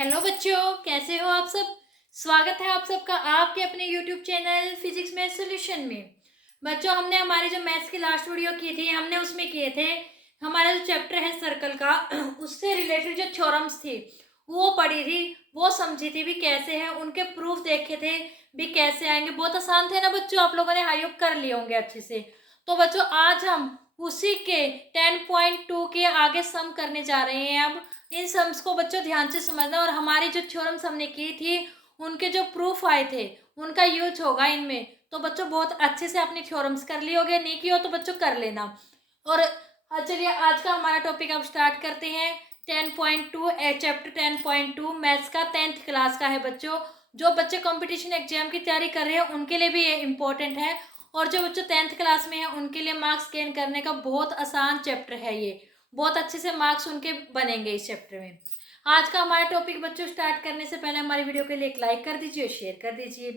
Hello बच्चों, कैसे हो आप सब। स्वागत है आप सबका आपके अपने YouTube channel physics math solution में। बच्चों, हमने हमारी जो मैथ्स की लास्ट वीडियो की थी, हमने उसमें किए थे हमारा जो चैप्टर है सर्कल का उससे रिलेटेड जो थ्योरम्स थी वो पढ़ी थी, वो समझी थी भी कैसे है, उनके प्रूफ देखे थे भी कैसे आएंगे। बहुत आसान थे ना बच्चों, आप लोगों ने आई होप कर लिए होंगे अच्छे से। तो बच्चों, आज हम उसी के 10.2 के आगे सम करने जा रहे हैं। अब इन सम्स को बच्चों ध्यान से समझना, और हमारी जो थ्योरम्स हमने की थी उनके जो प्रूफ आए थे उनका यूज होगा इनमें। तो बच्चों बहुत अच्छे से अपनी थ्योरम्स कर ली होगे, नहीं की हो तो बच्चों कर लेना। और चलिए आज का हमारा टॉपिक अब स्टार्ट करते हैं। 10.2 चैप्टर 10.2 मैथ्स का 10th क्लास का है बच्चों। जो बच्चे कंपटीशन एग्जाम की तैयारी कर रहे हैं उनके लिए भी ये इम्पोर्टेंट है, और जो बच्चों 10th क्लास में है उनके लिए मार्क्स गेन करने का बहुत आसान चैप्टर है ये। बहुत अच्छे से मार्क्स उनके बनेंगे इस चैप्टर में। आज का हमारा टॉपिक बच्चों स्टार्ट करने से पहले हमारी वीडियो के लिए एक लाइक कर दीजिए, शेयर कर दीजिए।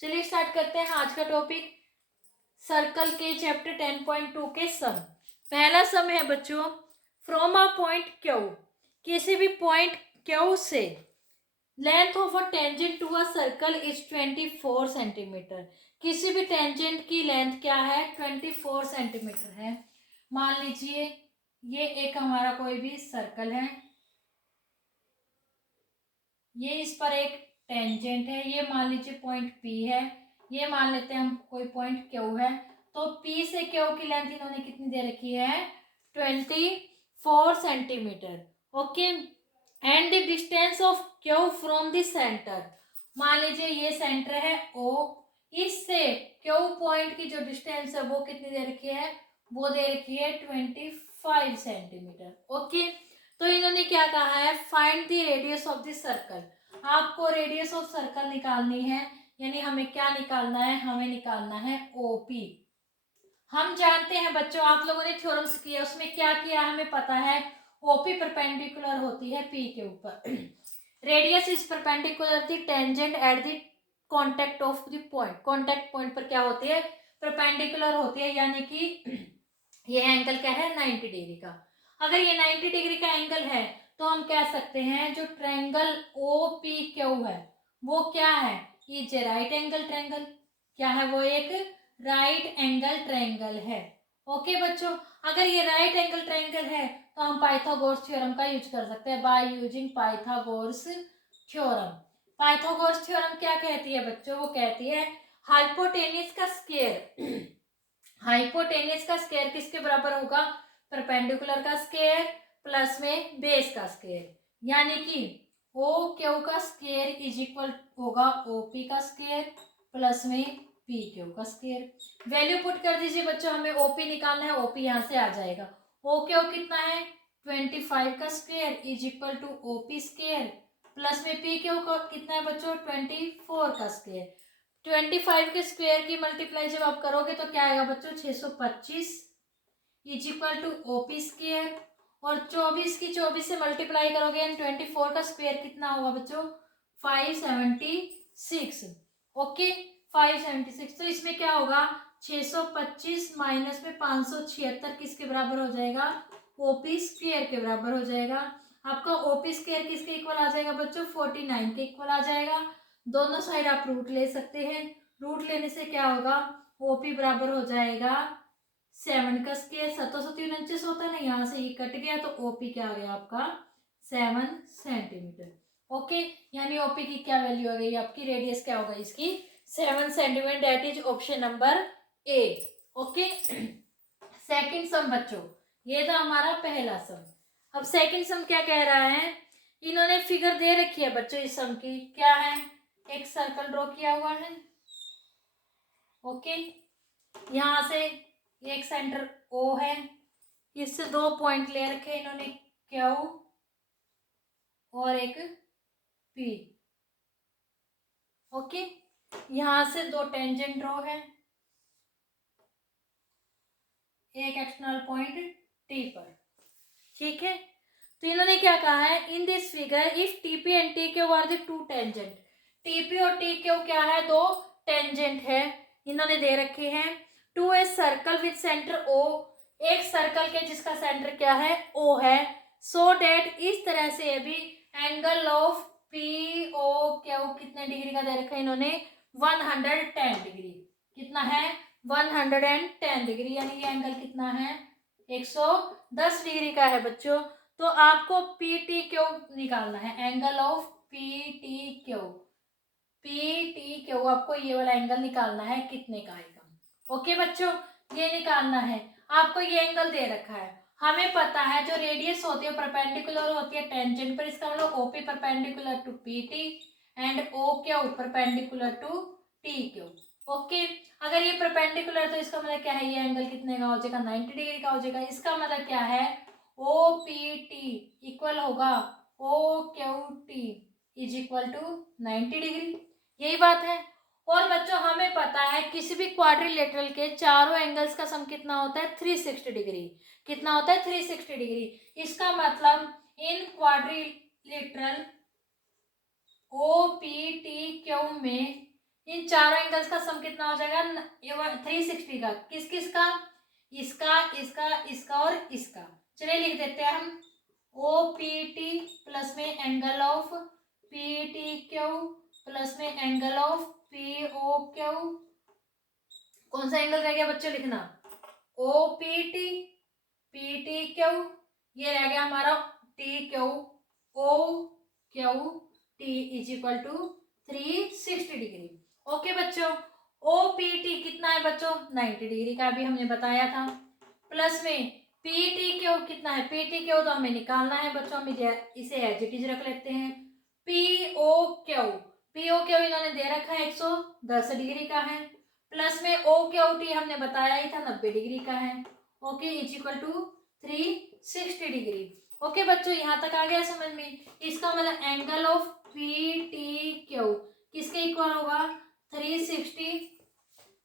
चलिए स्टार्ट करते हैं आज का टॉपिक, सर्कल के चैप्टर 10.2 के सम। पहला सम है बच्चों, फ्रॉम अ पॉइंट क्यू, किसी भी पॉइंट क्यू से length of a tangent to a circle is 24 centimetre. किसी भी टेंजेंट की लेंथ क्या है, 24 सेंटीमीटर है। मान लीजिए ये एक हमारा कोई भी सर्कल है, ये इस पर एक टेंजेंट है, ये मान लीजिए पॉइंट पी है, ये मान लेते हैं हम कोई पॉइंट क्यू है। तो पी से क्यू की लेंथ इन्होंने कितनी दे रखी है, 24 centimetre. Okay, and the distance of Q from the centre, मान लीजिए ये सेंटर है ओ, इससे क्यू पॉइंट की जो डिस्टेंस है वो कितनी दे रखी है, वो दे रखी है 25 सेंटीमीटर। ओके, तो इन्होंने क्या कहा है, find the radius of the circle. आपको रेडियस ऑफ सर्कल निकालनी है, यानी हमें क्या निकालना है, हमें निकालना है ओपी। हम जानते हैं बच्चों, आप लोगों ने थ्योरम्स किया उसमें क्या किया हमें पता है, ओपी परपेंडिकुलर होती है पी के ऊपर। Radius is perpendicular the tangent at the contact of the point. Contact point पर क्या होती है, परपेंडिकुलर होती है, यानी कि ये एंगल क्या है, 90 डिग्री का। अगर ये 90 डिग्री का एंगल है तो हम कह सकते हैं जो ट्रायंगल ओ पी क्यू है वो क्या है, ये राइट एंगल ट्रायंगल। क्या है वो, एक राइट एंगल ट्रायंगल है। ओके बच्चों, अगर ये राइट एंगल ट्रायंगल है तो हम पाइथागोरस थ्योरम का यूज कर सकते हैं, by using Pythagoras theorem. Pythagoras theorem क्या कहती है बच्चों, वो कहती है हाइपोटेन्यूज का स्क्वायर। हाइपोटेन्यूज का स्क्वायर किसके बराबर होगा, परपेंडिकुलर का स्क्वायर प्लस में बेस का स्क्वायर, यानी कि ओ क्यू का स्क्वायर इज इक्वल होगा ओपी का स्क्वायर प्लस में पी क्यू का स्क्वायर। वैल्यू पुट कर दीजिए बच्चों, हमें ओपी निकालना है, ओपी यहाँ से आ जाएगा। ओ क्यू कितना है, 25 का square is equal to OP square plus में पी क्यू का कितना है बच्चों, 24 का स्क्वायर। 25 के स्क्वायर की मल्टीप्लाई जब आप करोगे तो क्या आएगा बच्चों, 625 is equal to OP square, और 24 की 24 से मल्टीप्लाई करोगे एंड 24 का स्क्वायर कितना होगा बच्चों, 576। ओके, 576। तो इसमें क्या होगा, 625 माइनस में 576 किसके बराबर हो जाएगा, ओपी स्क्वायर के बराबर हो जाएगा। आपका ओपी स्क्वायर किसके इक्वल आ जाएगा बच्चों, 49 के इक्वल आ जाएगा। दोनों साइड आप रूट ले सकते हैं, रूट लेने से क्या होगा, ओपी बराबर हो जाएगा 7 का स्क्वायर, 749 होता है ना, यहाँ से ये कट गया तो ओपी क्या आ गया आपका 7 सेंटीमीटर। ओके, यानी ओपी की क्या वैल्यू आ गई, आपकी रेडियस क्या होगा इसकी, 7 centimetre. That is option number A. Okay, second sum बच्चों, ये था हमारा पहला सम। अब सेकंड सम क्या कह रहा है, इन्होंने फिगर दे रखी है बच्चों इस सम की, क्या है, एक सर्कल ड्रॉ किया हुआ है। ओके, यहाँ से एक सेंटर ओ है, इससे दो पॉइंट ले रखे इन्होंने, क्यू और एक पी। ओके, यहाँ से दो टेंजेंट ड्रॉ है, एक एक्सटर्नल पॉइंट टी पर। ठीक है, तो इन्होंने क्या कहा है, in this figure if TP and T Q are the two tangent. TP और टी क्यू क्या है, दो टेंजेंट है, इन्होंने दे रखे हैं। To a circle with centre O, एक सर्कल के जिसका सेंटर क्या है, ओ है। सो डेट, इस तरह से भी angle of P O Q कितने डिग्री का दे रखा है इन्होंने 110 डिग्री। कितना है 110 डिग्री, यानी ये एंगल कितना है 110 डिग्री का है बच्चों। तो आपको पी टी क्यू निकालना है, angle of P T Q. P T Q आपको ये वाला एंगल निकालना है, कितने का आएगा। ओके बच्चों, ये निकालना है आपको। ये एंगल दे रखा है, हमें पता है जो रेडियस होती है परपेंडिकुलर होती है टेंजेंट पर। इसका मतलब OP perpendicular to P T and O Q perpendicular to T Q. Okay, अगर ये परपेंडिकुलर तो इसका मतलब क्या है, ये एंगल कितने का हो जाएगा 90 डिग्री का हो जाएगा। इसका मतलब क्या है ओ पी टी इक्वल होगा O Q T is equal to 90 degree. यही बात है। और बच्चों हमें पता है किसी भी क्वाड्रिलेटरल के चारों एंगल्स का सम कितना होता है 360 डिग्री। कितना होता है 360 डिग्री। इसका मतलब in quadrilateral O P T Q में इन चारों एंगल्स का सम कितना हो जाएगा 360 का। किस किस का, इसका इसका इसका और इसका। चलिए लिख देते हैं हम ओ पी टी प्लस में angle of P T Q plus में angle of P O Q. कौन सा एंगल रह गया बच्चों लिखना, ओ पी टी क्यू, ये रह गया हमारा T Q O Q T is equal to 360 degree. Okay बच्चों, ओ पी टी कितना है बच्चों 90 डिग्री का, भी हमने बताया था। प्लस में पी टी क्यू कितना है, पी टी क्यू तो हमें निकालना है बच्चों, हम इसे एज इट इज रख लेते हैं। पी ओ क्यू इन्होंने दे रखा है 110 डिग्री का है। प्लस में ओ क्यू टी हमने बताया ही था 90 डिग्री का है। Okay, is equal to 360 degree. Okay बच्चों, यहाँ तक आ गया समझ में। इसका मतलब angle of P T Q किसके इक्वल होगा 360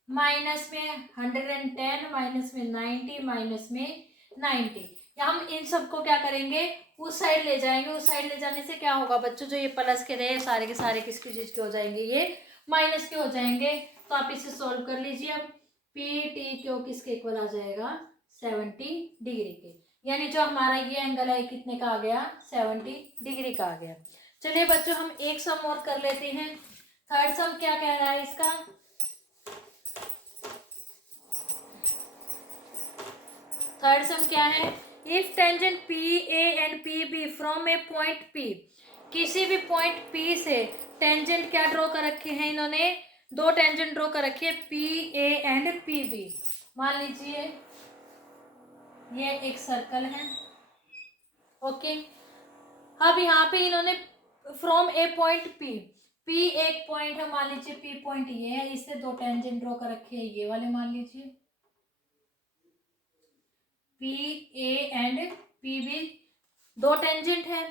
माइनस में 110 माइनस में 90 माइनस में 90। हम इन सबको क्या करेंगे उस साइड ले जाएंगे। उस साइड ले जाने से क्या होगा बच्चों, जो ये प्लस के रहे सारे के सारे किसकी चीज के हो जाएंगे, ये माइनस के हो जाएंगे। तो आप इसे सॉल्व कर लीजिए। अब पी टी क्यू किसके इक्वल आ जाएगा 70 डिग्री के, यानी जो हमारा ये एंगल है कितने का आ गया 70 डिग्री का आ गया। चलिए बच्चों हम एक सम और कर लेते हैं। थर्ड सम क्या कह रहा है इसका, थर्ड सम क्या है, if tangent P A and P B from a point P, किसी भी पॉइंट पी से टेंजेंट क्या ड्रॉ कर रखे हैं इन्होंने, दो टेंजेंट ड्रॉ कर रखी है P A and P B. मान लीजिए ये एक सर्कल है। ओके, अब यहाँ पे इन्होंने from a point P, P एक पॉइंट है मान लीजिए, पी पॉइंट ये है, इससे दो टेंजेंट ड्रॉ कर रखे हैं ये वाले मान लीजिए P A and P B, दो टेंजेंट है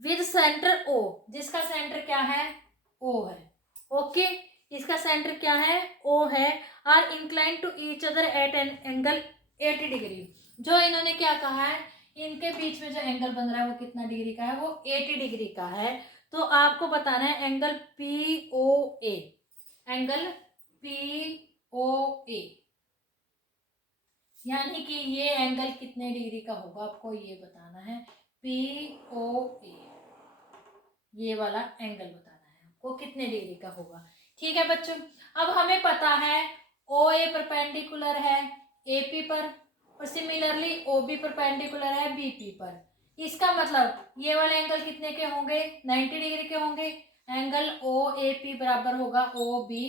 विद सेंटर ओ, जिसका सेंटर क्या है ओ है। ओके, इसका सेंटर क्या है ओ है। Are incline to each other at an angle 80 degree. जो इन्होंने क्या कहा है, इनके बीच में जो एंगल बन रहा है वो कितना डिग्री का है, वो 80 डिग्री का है। तो आपको बताना है एंगल पी ओ ए, एंगल पी ओ ए, यानी कि ये एंगल कितने डिग्री का होगा आपको ये बताना है। पी ओ ए ये वाला एंगल बताना है आपको कितने डिग्री का होगा। ठीक है बच्चों, अब हमें पता है ओ ए परपेंडिकुलर है ए पी पर और सिमिलरली ओ बी परपेंडिकुलर है बी पी पर। इसका मतलब ये वाले एंगल कितने के होंगे 90 डिग्री के होंगे। एंगल ओ ए पी बराबर होगा ओ बी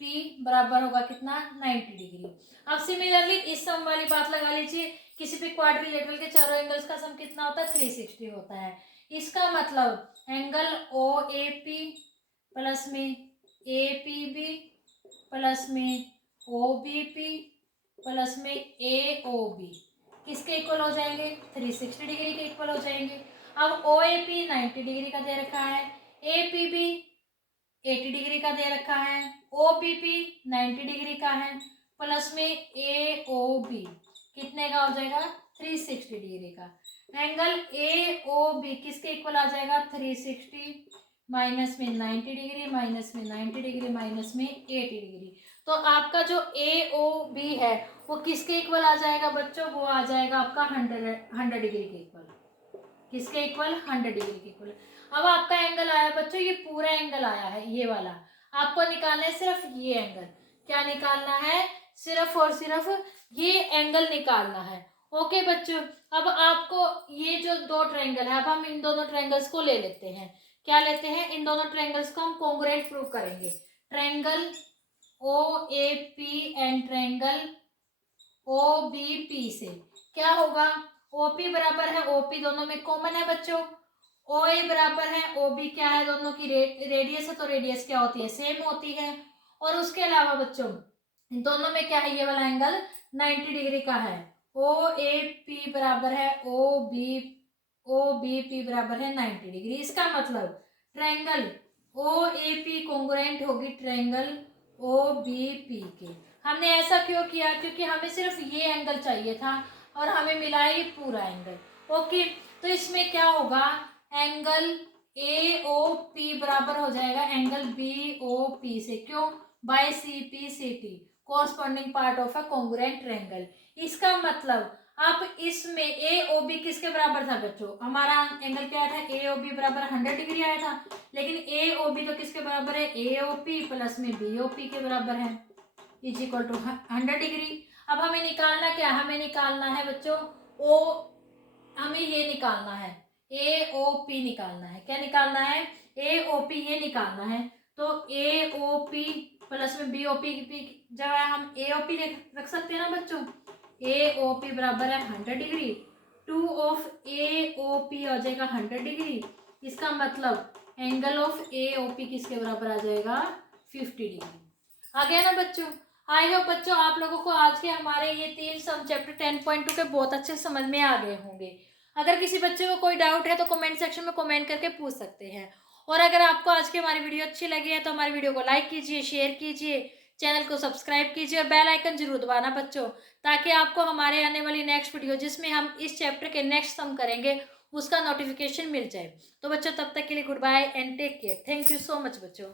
पी बराबर होगा कितना 90 डिग्री। अब सिमिलरली इस सम वाली बात लगा लीजिए, किसी भी क्वाड्रिलेटरल के चारों एंगल्स का सम कितना होता है 360 होता है। इसका मतलब angle O A P plus में ए पी बी प्लस में ओ बी पी प्लस में ए ओ बी किसके इक्वल हो जाएंगे 360 डिग्री के इक्वल हो जाएंगे। अब ओ ए पी 90 डिग्री का दे रखा है, ए पी बी 80 डिग्री का दे रखा है, ओ पी पी 90 डिग्री का है, प्लस में ए ओ बी कितने का हो जाएगा 360 डिग्री का। एंगल ए ओ बी किसके इक्वल आ जाएगा 360 माइनस में 90 डिग्री माइनस में 90 डिग्री माइनस में 80 डिग्री। तो आपका जो ए ओ बी है वो किसके इक्वल आ जाएगा बच्चों, वो आ जाएगा आपका 100 डिग्री के इक्वल। किसके इक्वल, 100 डिग्री के इक्वल। अब आपका एंगल आया बच्चों, ये पूरा एंगल आया है ये वाला, आपको निकालना है सिर्फ ये एंगल। क्या निकालना है, सिर्फ और सिर्फ ये एंगल निकालना है। ओके बच्चों, अब आपको ये जो दो ट्रायंगल है, अब हम इन दोनों ट्रायंगल्स को ले लेते हैं। क्या लेते हैं, इन दोनों ट्रायंगल्स को हम कॉन्ग्रुएंट प्रूव करेंगे। Triangle O A P and triangle O B P से क्या होगा, ओपी बराबर है ओपी, दोनों में कॉमन है बच्चों। ओ ए बराबर है ओ बी, क्या है, दोनों की रेडियस है, तो रेडियस क्या होती है, सेम होती है। और उसके अलावा बच्चों दोनों में क्या है, ये वाला एंगल 90 डिग्री का है। ओ ए पी बराबर है ओ बी पी बराबर है 90 डिग्री। इसका मतलब triangle O A P congruent होगी ट्रायंगल ओ बी पी के। हमने ऐसा क्यों किया, क्योंकि हमें सिर्फ ये एंगल चाहिए था और हमें मिला ये पूरा एंगल। ओके, तो इसमें क्या होगा, एंगल ए ओ पी बराबर हो जाएगा एंगल बी ओ पी से। क्यों, by C P C T, corresponding part of a congruent triangle. इसका मतलब अब इसमें ए ओ बी किसके बराबर था बच्चों, हमारा एंगल क्या था, ए ओ बी बराबर 100 डिग्री आया था, लेकिन ए ओ बी तो किसके बराबर है, ए ओ पी प्लस में बी ओ पी के बराबर है, इज इक्वल टू 100 डिग्री। अब हमें निकालना क्या, हमें निकालना है बच्चों ओ, हमें ये निकालना है ए ओ पी निकालना है। क्या निकालना है, ए ओ पी ये निकालना है। तो ए ओ पी प्लस में बी ओ पी की जगह हम ए ओ पी रख सकते हैं ना बच्चों। ए ओ पी बराबर है 100 degree, 2 of A O P आ जाएगा 100 डिग्री। इसका मतलब angle of A O P किसके बराबर आ जाएगा, 50 डिग्री। आ गया ना बच्चों। आई होप बच्चों आप लोगों को आज के हमारे ये 3 सम चैप्टर 10.2 के बहुत अच्छे समझ में आ गए होंगे। अगर किसी बच्चे को कोई डाउट है तो कमेंट सेक्शन में कमेंट करके पूछ सकते हैं। और अगर आपको आज की हमारी वीडियो अच्छी लगी है तो हमारी वीडियो को लाइक कीजिए, शेयर कीजिए, चैनल को सब्सक्राइब कीजिए और बेल आइकन जरूर दबाना बच्चों, ताकि आपको हमारे आने वाली नेक्स्ट वीडियो जिसमें हम इस चैप्टर के नेक्स्ट सम करेंगे उसका नोटिफिकेशन मिल जाए। तो बच्चों तब तक के लिए good bye and take care. Thank you so much बच्चों।